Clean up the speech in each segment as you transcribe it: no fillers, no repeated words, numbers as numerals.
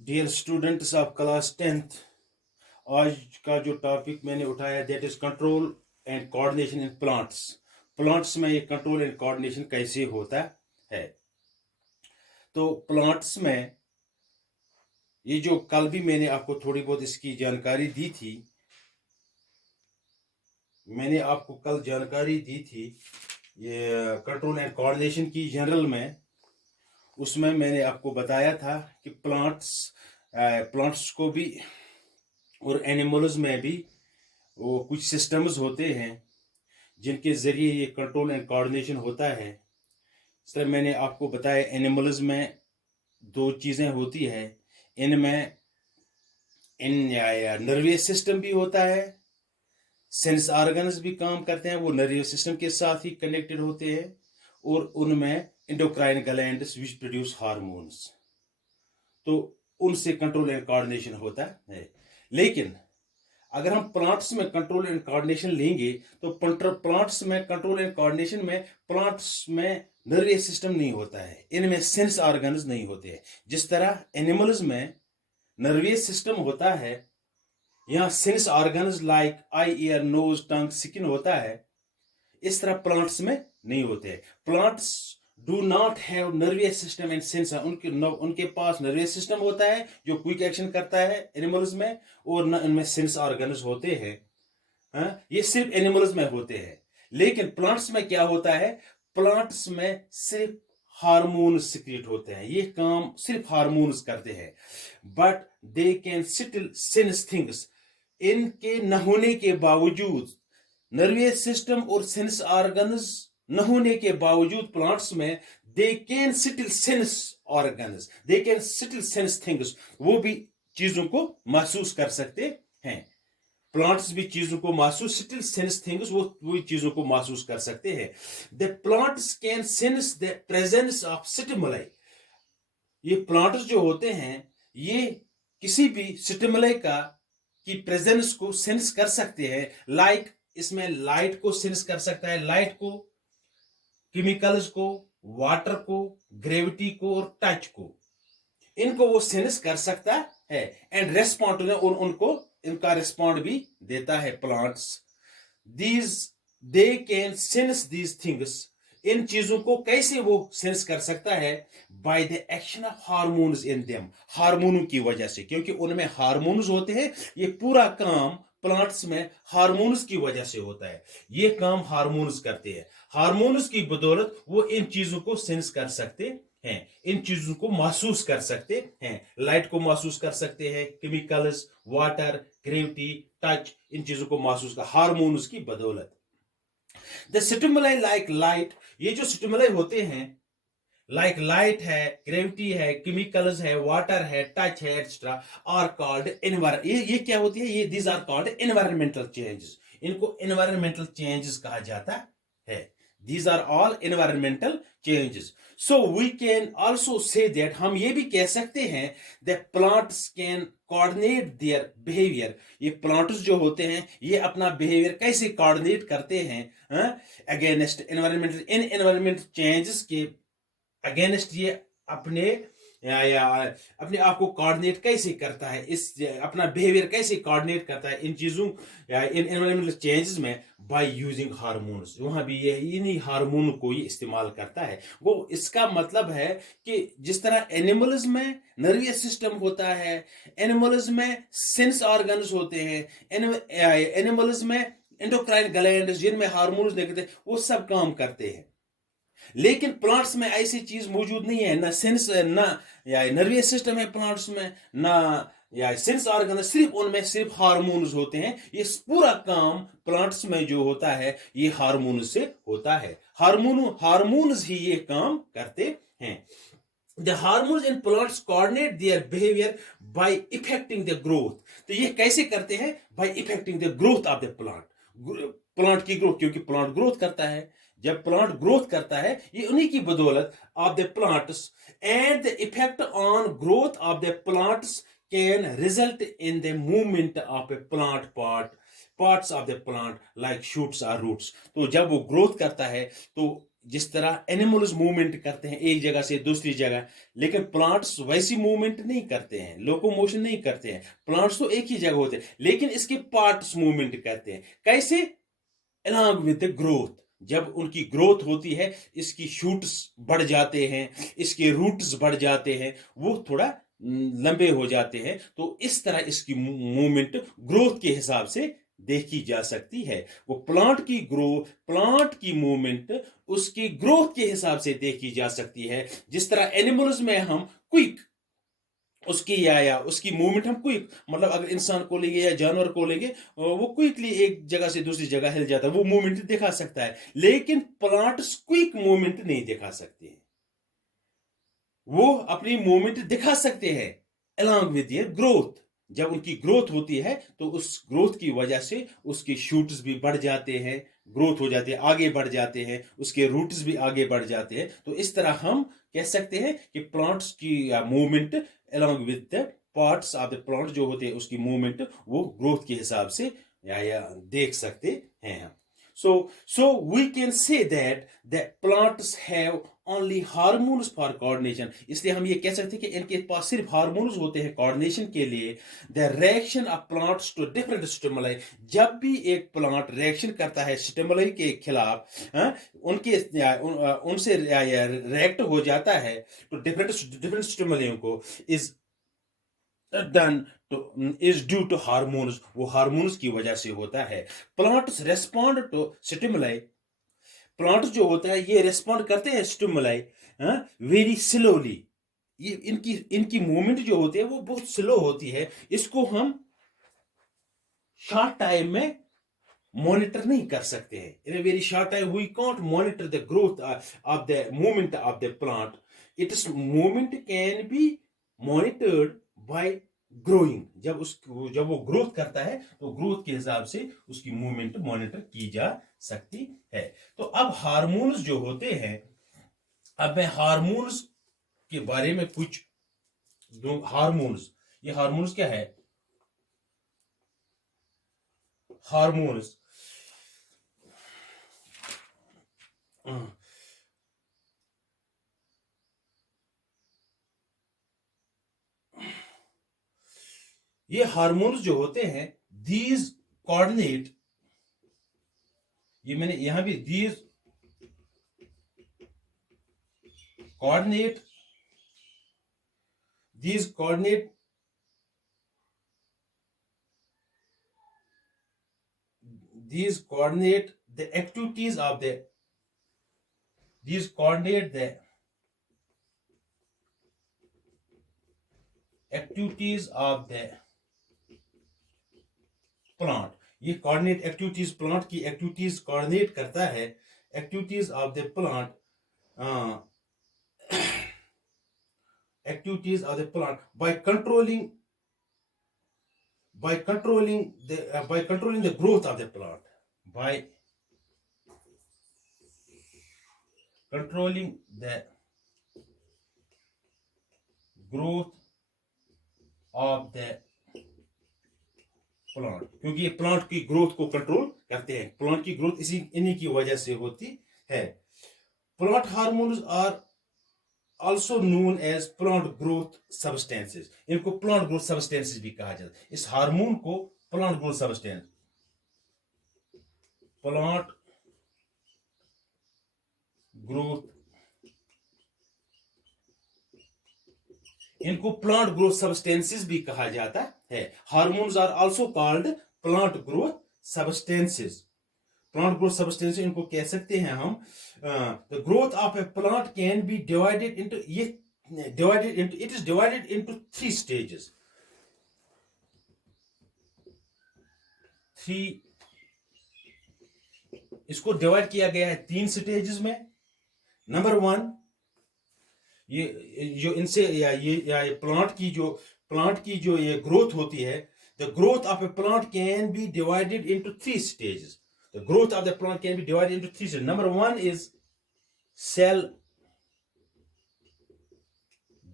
Dear students of class 10th, आज का जो टॉपिक मैंने उठाया that is control and coordination in plants. Plants में ये कंट्रोल एंड कोऑर्डिनेशन कैसे होता है। तो प्लांट्स में ये जो कल भी मैंने आपको थोड़ी बहुत इसकी जानकारी दी थी, मैंने आपको कल जानकारी दी थी ये कंट्रोल एंड कोऑर्डिनेशन की जनरल में। उसमें मैंने आपको बताया था कि प्लांट्स को भी और एनिमल्स में भी वो कुछ सिस्टम्स होते हैं जिनके ज़रिए ये कंट्रोल एंड कोऑर्डिनेशन होता है। इस तरह मैंने आपको बताया एनिमल्स में दो चीज़ें होती है। इनमें इन नर्वस सिस्टम भी होता है, सेंस ऑर्गन्स भी काम करते हैं, वो नर्वस सिस्टम के साथ ही कनेक्टेड होते हैं। और उनमें endocrine glands which produce hormones, तो उनसे कंट्रोल एंड कोऑर्डिनेशन होता है। लेकिन अगर हम प्लांट्स में कंट्रोल एंड कोऑर्डिनेशन लेंगे तो प्लांट्स में कंट्रोल एंड कोऑर्डिनेशन में प्लांट्स में नर्वस सिस्टम नहीं होता है, इनमें सेंस ऑर्गन्स नहीं होते हैं। जिस तरह एनिमल्स में नर्वस सिस्टम होता है, यहाँ sense organs like eye, ear, nose, tongue, skin होता है, इस तरह प्लांट्स में नहीं होते। Plants do not have nervous system and sensor. उनके पास नर्वस सिस्टम होता है जो क्विक एक्शन करता है एनिमल्स में, और न इनमें सेंस ऑर्गन्स होते हैं। ये सिर्फ एनिमल्स में होते हैं। लेकिन प्लांट्स में क्या होता है, प्लांट्स में सिर्फ हार्मोन सिक्रेट होते हैं, ये काम सिर्फ हार्मोन्स करते हैं। But they can still sense things. इनके न होने के बावजूद, नर्वस सिस्टम और सेंस ऑर्गन्स न होने के बावजूद प्लांट्स में they can still sense organs, they can still sense things. वो भी चीजों को महसूस कर सकते हैं। प्लांट्स भी चीजों को महसूस, स्टिल सेंस थिंग्स, वो चीजों को महसूस कर सकते हैं। The plants can sense the presence of stimuli. ये प्लांट्स जो होते हैं ये किसी भी स्टिमुलाई की प्रेजेंस को सेंस कर सकते हैं। लाइक इसमें लाइट को सेंस कर सकता है, लाइट को, केमिकल्स को, वाटर को, ग्रेविटी को और टच को, इनको वो सेंस कर सकता है एंड रेस्पॉन्ड, उनको इनका रिस्पॉन्ड भी देता है plants. These they can sense these things. इन चीजों को कैसे वो सेंस कर सकता है, by the action of hormones in them, हार्मोनों की वजह से, क्योंकि उनमें हार्मोन्स होते हैं। ये पूरा काम प्लांट्स में हार्मोन्स की वजह से होता है, ये काम हार्मोन्स करते हैं। हार्मोन्स की बदौलत वो इन चीजों को सेंस कर सकते हैं, इन चीजों को महसूस कर सकते हैं। लाइट को महसूस कर सकते हैं, केमिकल्स, वाटर, ग्रेविटी, टच, इन चीजों को महसूस कर हार्मोन्स की बदौलत। द स्टिमुलाई लाइक लाइट, ये जो स्टिमुलाई होते हैं लाइक लाइट है, ग्रेविटी है, केमिकल्स है, वाटर है, टच है, एक्सेट्रा, आर कॉल्ड ये क्या होती है, ये these are called environmental changes. इनको एनवायरमेंटल चेंजेस कहा जाता है। These are all environmental changes. So we can also say that, हम ये भी कह सकते हैं that plants can coordinate their behavior. ये plants जो होते हैं ये अपना behavior कैसे coordinate करते हैं against environmental, in environmental changes के अगेंस्ट ये अपने या अपने आप को कोऑर्डिनेट कैसे करता है, इस अपना बिहेवियर कैसे कोऑर्डिनेट करता है इन चीजों या इन एनवायरमेंटल चेंजेस में, बाय यूजिंग हार्मोन्स। वहां भी ये इन्हीं हार्मोन को ये इस्तेमाल करता है। वो इसका मतलब है कि जिस तरह एनिमल्स में नर्वस सिस्टम होता है, एनिमल्स में सेंस ऑर्गन्स होते हैं, एनिमल्स में एंडोक्राइन ग्लैंड जिनमें हार्मोन्स निकलते हैं, वो सब काम करते हैं। लेकिन प्लांट्स में ऐसी चीज मौजूद नहीं है, ना सेंस, ना या नर्वस सिस्टम है प्लांट्स में, ना या सेंस ऑर्गन, सिर्फ उनमें सिर्फ हार्मोन्स होते हैं। ये पूरा काम प्लांट्स में जो होता है ये हार्मोन से होता है। हार्मोन्स ही ये काम करते हैं। The hormones in plants coordinate their behavior by affecting the growth. तो ये कैसे करते हैं, by affecting the growth of the plant. Plant की ग्रोथ, क्योंकि प्लांट ग्रोथ करता है। जब प्लांट ग्रोथ करता है ये उन्हीं की बदौलत of the plants, and the effect on growth of the plants can result in the movement of a plant parts of the plant like shoots और रूट्स। तो जब वो ग्रोथ करता है तो जिस तरह एनिमल्स मूवमेंट करते हैं एक जगह से दूसरी जगह, लेकिन प्लांट्स वैसी मूवमेंट नहीं करते हैं, लोकोमोशन नहीं करते हैं। प्लांट्स तो एक ही जगह होते हैं, लेकिन इसके पार्ट्स मूवमेंट करते हैं। कैसे? along with the growth। जब उनकी ग्रोथ होती है, इसकी शूट्स बढ़ जाते हैं, इसके रूट्स बढ़ जाते हैं, वो थोड़ा लंबे हो जाते हैं, तो इस तरह इसकी मूवमेंट ग्रोथ के हिसाब से देखी जा सकती है। वो प्लांट की मूवमेंट उसकी ग्रोथ के हिसाब से देखी जा सकती है। जिस तरह एनिमल्स में हम क्विक उसकी या उसकी मूवमेंट हम क्विक, मतलब अगर इंसान को लेंगे या जानवर को लेंगे, वो क्विकली एक जगह से दूसरी जगह हिल जाता है, वो मूवमेंट दिखा सकता है। लेकिन प्लांट्स क्विक मूवमेंट नहीं दिखा सकते हैं। वो अपनी मूवमेंट दिखा सकते हैं along with their ग्रोथ। जब उनकी ग्रोथ होती है तो उस ग्रोथ की वजह से उसके शूट्स भी बढ़ जाते हैं, ग्रोथ हो जाती है, आगे बढ़ जाते हैं, उसके रूट्स भी आगे बढ़ जाते हैं। तो इस तरह हम कह सकते हैं कि प्लांट्स की movement along with the parts of the plant जो होते हैं उसकी मूवमेंट वो ग्रोथ के हिसाब से या देख सकते हैं हम। So we can say that plants have only hormones for coordination। इसलिए हम ये कह सकते हैं कि इनके पास सिर्फ हार्मोन्स होते हैं कोऑर्डिनेशन के लिए। The reaction of plants to different stimuli. जब भी एक प्लांट रिएक्शन करता है स्टिमुलाई के खिलाफ, उनसे रिएक्ट हो जाता है तो डिफरेंट स्टिमुलाई को is done is due to hormones. वो हार्मोन्स की वजह से होता है। Plants respond to stimuli. Plants जो होता है ये रेस्पॉन्ड करते हैं स्टिमुलाई वेरी स्लोली। ये इनकी मूवमेंट जो होती है वो बहुत स्लो होती है। इसको हम शॉर्ट टाइम में मॉनिटर नहीं कर सकते हैं। In very short time we can't monitor the growth of the movement of the plant. Its movement can be monitored by growing. जब वो ग्रोथ करता है तो ग्रोथ के हिसाब से उसकी मूवमेंट मॉनिटर की जा सकती है। तो अब हार्मोन्स जो होते हैं, अब मैं हार्मोन्स के बारे में कुछ दो। हार्मोन्स, ये हार्मोन्स क्या है? हार्मोन्स ये हार्मोन्स जो होते हैं दीज कोऑर्डिनेट, ये मैंने यहां भी these coordinate these coordinate the activities of the these coordinate the activities of the plant। ये कोऑर्डिनेट एक्टिविटीज, प्लांट की एक्टिविटीज कोऑर्डिनेट करता है। Activities of the plant, activities of the plant by controlling the growth of the plant, by controlling the growth of the plant. क्योंकि ये plant की growth को control करते हैं। प्लांट की ग्रोथ इन्हीं की वजह से होती है। Plant hormones are also known as plant growth substances। इनको प्लांट ग्रोथ सब्सटेंसेस भी कहा जाता है। इस हार्मोन को plant growth substance, plant growth, इनको प्लांट ग्रोथ सब्सटेंसेस भी कहा जाता है। Hormones are also called plant growth substances. Plant growth substances इनको कह सकते हैं हम। The growth of a plant can be divided into, it is divided into 3 stages. 3, इसको डिवाइड किया गया है 3 स्टेजेस में। नंबर 1, ये जो इनसे ये प्लांट की जो ये ग्रोथ होती है, the growth of a plant can be divided into 3 stages. The growth of the plant can be divided into 3 stages. Number 1 is cell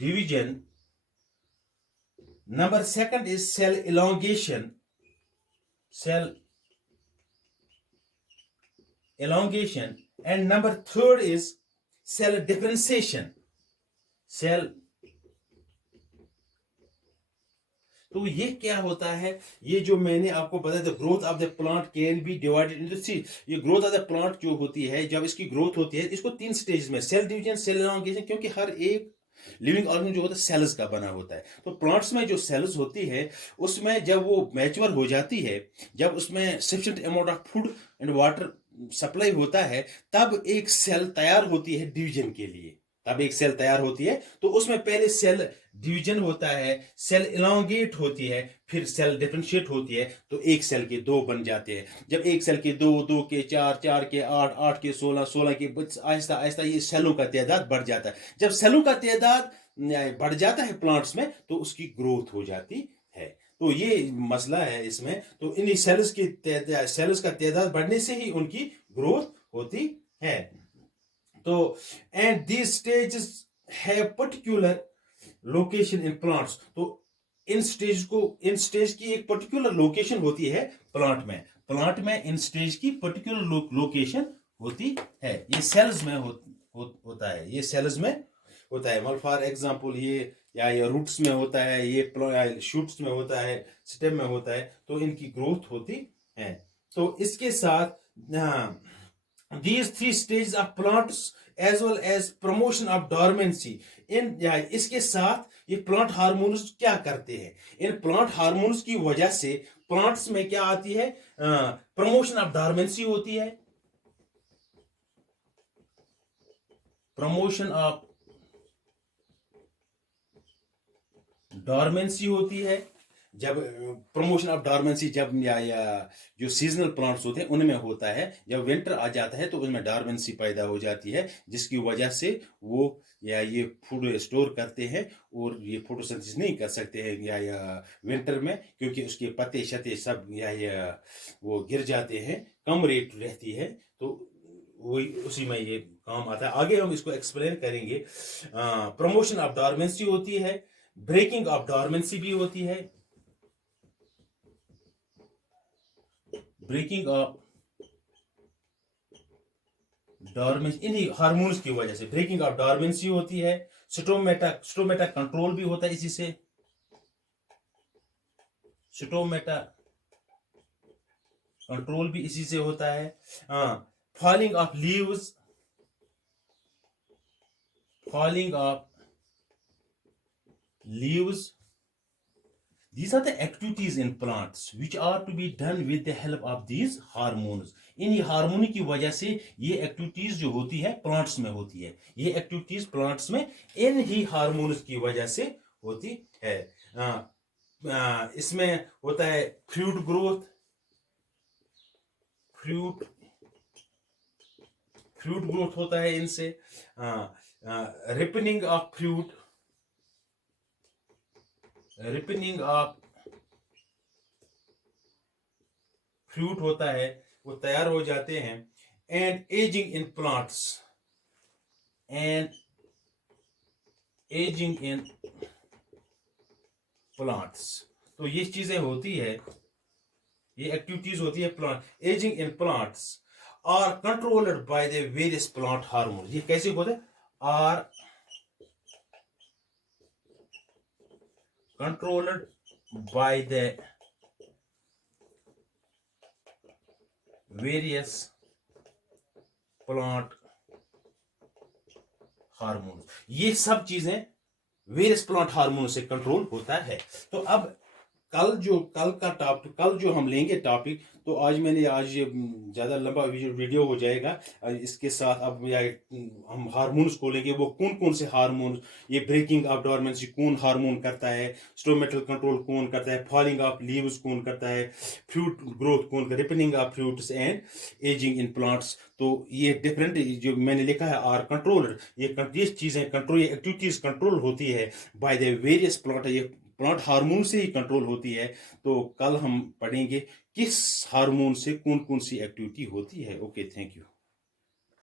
division. Number 2 is cell elongation. Cell elongation. And number third is cell differentiation. Cell, तो ये क्या होता है, ये जो मैंने आपको बताया, the growth of the plant can be divided into three. ये ग्रोथ ऑफ द प्लांट जो होती है, जब इसकी ग्रोथ होती है, इसको 3 स्टेज में, सेल डिवीजन, सेल एलोंगेशन, क्योंकि हर एक लिविंग ऑर्गन जो होता है सेल्स का बना होता है। तो प्लांट्स में जो सेल्स होती है, उसमें जब वो मैच्योर हो जाती है, जब उसमें sufficient amount of food and water supply होता है, तब एक सेल तैयार होती है डिवीजन के लिए। तब एक सेल तैयार होती है, तो उसमें पहले सेल डिवीजन होता है, सेल इलांगेट होती है, फिर सेल डिफरेंशिएट होती है, तो एक सेल के 2 बन जाते हैं। जब एक सेल के 2, 2 के 4, 4 के 8, 8 के 16, 16 के, आहिस्ता आहिस्ता ये सेलों का तादाद बढ़ जाता है। जब सेलों का तादाद बढ़ जाता है प्लांट्स में, तो उसकी ग्रोथ हो जाती है। तो ये मसला है इसमें। तो इन सेल्स का तादाद बढ़ने से ही उनकी ग्रोथ होती है। तो and these stages have particular location in plants. तो इन स्टेज की एक पर्टिकुलर लोकेशन होती है प्लांट में। प्लांट में इन स्टेज की पर्टिकुलर लोकेशन होती है। ये सेल्स में होता है, ये सेल्स में होता है। मतलब फॉर एग्जांपल ये रूट्स में होता है, ये शूट्स में होता है, स्टेम में होता है, तो इनकी ग्रोथ होती है। तो इसके साथ these 3 stages of plants as well as promotion of dormancy इसके साथ ये प्लांट हार्मोन्स क्या करते हैं। इन प्लांट हार्मोन्स की वजह से प्लांट्स में क्या आती है, प्रमोशन ऑफ डॉर्मेंसी होती है। प्रमोशन ऑफ डॉर्मेंसी होती है। जब प्रमोशन ऑफ डॉर्मेंसी, जब या जो सीजनल प्लांट्स होते हैं उनमें होता है, जब विंटर आ जाता है तो उसमें डॉर्मेंसी पैदा हो जाती है, जिसकी वजह से वो ये फूड स्टोर करते हैं और ये फोटोसिंथेसिस नहीं कर सकते हैं या विंटर में, क्योंकि उसके पत्ते शते सब या वो गिर जाते हैं, कम रेट रहती है। तो वही उसी में ये काम आता है। आगे हम इसको एक्सप्लेन करेंगे। प्रमोशन ऑफ डॉर्मेंसी होती है, ब्रेकिंग ऑफ डॉर्मेंसी भी होती है। ब्रेकिंग ऑफ डॉर्मेंसी इन्हीं हार्मोन्स की वजह से ब्रेकिंग ऑफ डॉर्मेंसी होती है। स्टोमेटा कंट्रोल भी होता है इसी से। स्टोमेटा कंट्रोल भी इसी से होता है। Falling of leaves, falling of leaves, these are the activities in plants which are to be done with the help of these hormones। In hormone की वजह से ये एक्टिविटीज जो होती है प्लांट्स में होती है। ये एक्टिविटीज प्लांट्स में इन ही हार्मोन्स की वजह से होती है। इसमें होता है फ्रूट ग्रोथ, फ्रूट ग्रोथ होता है इनसे। Ripening of fruit, ripening of fruit होता है, वो तैयार हो जाते हैं। And ageing in plants, and ageing in plants, तो ये चीजें होती है, ये एक्टिविटीज होती है plant. Ageing in plants are controlled by the various plant hormone. ये कैसे होते हैं, are controlled by the various plant hormone. ये सब चीजें वेरियस प्लांट हार्मोन से कंट्रोल होता है। तो अब कल जो हम लेंगे टॉपिक, तो आज ज़्यादा लंबा वीडियो हो जाएगा। इसके साथ अब हम हार्मोन्स को लेंगे, वो कौन कौन से हार्मोन, ये ब्रेकिंग ऑफ डॉर्मेंसी कौन हार्मोन करता है, स्टोमेटल कंट्रोल कौन करता है, फॉलिंग ऑफ लीव्स कौन करता है, फ्रूट ग्रोथ कौन करता है, ripening of fruits and ageing in plants. तो ये डिफरेंट जो मैंने लिखा है आर कंट्रोल्ड, ये चीज़ें कंट्रोल, ये एक्टिविटीज कंट्रोल होती है बाय द वेरियस प्लांट, ये प्लांट हार्मोन से ही कंट्रोल होती है। तो कल हम पढ़ेंगे किस हार्मोन से कौन कौन सी एक्टिविटी होती है। Okay, thank you.